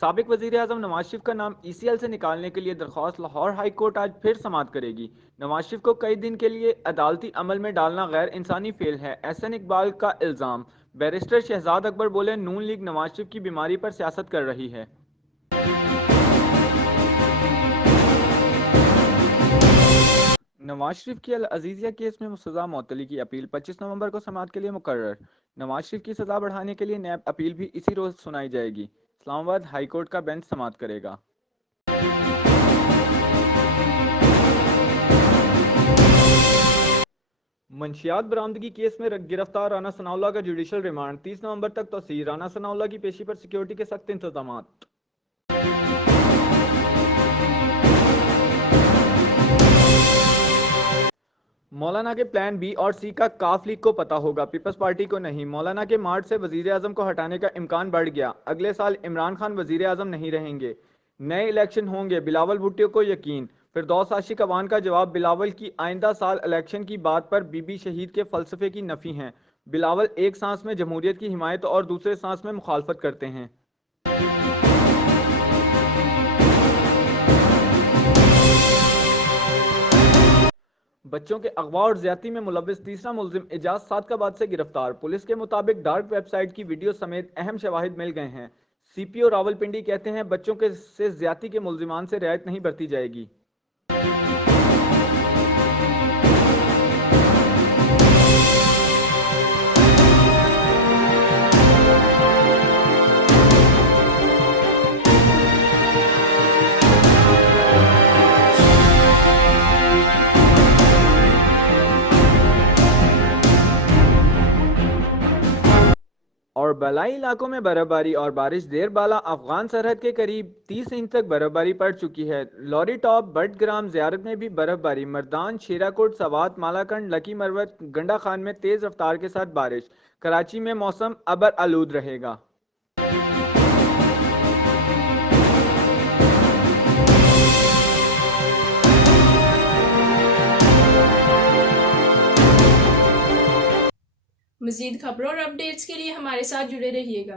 साबिक वजीर आजम नवाज शरीफ का नाम ECL से निकालने के लिए दरख्वास्त लाहौर हाई कोर्ट आज फिर समाअत करेगी। नवाज शरीफ को कई दिन के लिए अदालती अमल में डालना गैर इंसानी फेल है, SN इकबाल का इल्ज़ाम। बैरिस्टर शहजाद अकबर बोले, नून लीग नवाज शरीफ की बीमारी पर सियासत कर रही है। नवाज शरीफ की अल अजीज़िया केस में सज़ा मुअत्तली की अपील 25 नवंबर को समाअत के लिए मुकर्रर। नवाज शरीफ की सज़ा बढ़ाने के लिए नैब अपील भी इसी रोज़ सुनाई जाएगी। इस्लामाबाद हाई कोर्ट का बेंच समाअत करेगा। मंशियात बरामदगी केस में गिरफ्तार राना सनाउल्लाह का जुडिशल रिमांड 30 नवंबर तक तौसीर। राना सनाउल्लाह की पेशी पर सिक्योरिटी के सख्त इंतजाम। मौलाना के प्लान बी और सी का काफ लीग को पता होगा, पीपल्स पार्टी को नहीं। मौलाना के मार्च से वजीर आजम को हटाने का इम्कान बढ़ गया, अगले साल इमरान खान वजीर आजम नहीं रहेंगे, नए इलेक्शन होंगे, बिलावल भुट्टो को यकीन। फिरदौस आशिक अवान का जवाब, बिलावल की आइंदा साल इलेक्शन की बात पर बीबी शहीद के फलसफे की नफी है। बिलावल एक सांस में जमहूरियत की हिमायत और दूसरे सांस में मुखालफत करते हैं। बच्चों के अगवा और ज्यादती में मुलविस तीसरा मुलजिम एजाज सादकाबाद से गिरफ्तार। पुलिस के मुताबिक डार्क वेबसाइट की वीडियो समेत अहम शवाहिद मिल गए हैं। CPO रावलपिंडी कहते हैं, बच्चों के से ज्यादती के मुलजिमान से रियायत नहीं बरती जाएगी। और बलाई इलाकों में बर्फबारी और बारिश देर बाला। अफगान सरहद के करीब 30 इंच तक बर्फबारी पड़ चुकी है। लॉरी टॉप बटग्राम जियारत में भी बर्फबारी। मर्दान, शेराकोट, सवात, मालाकंड, लकी मरवत, गंडा खान में तेज रफ्तार के साथ बारिश। कराची में मौसम अबर आलूद रहेगा। मज़ीद खबरों और अपडेट्स के लिए हमारे साथ जुड़े रहिएगा।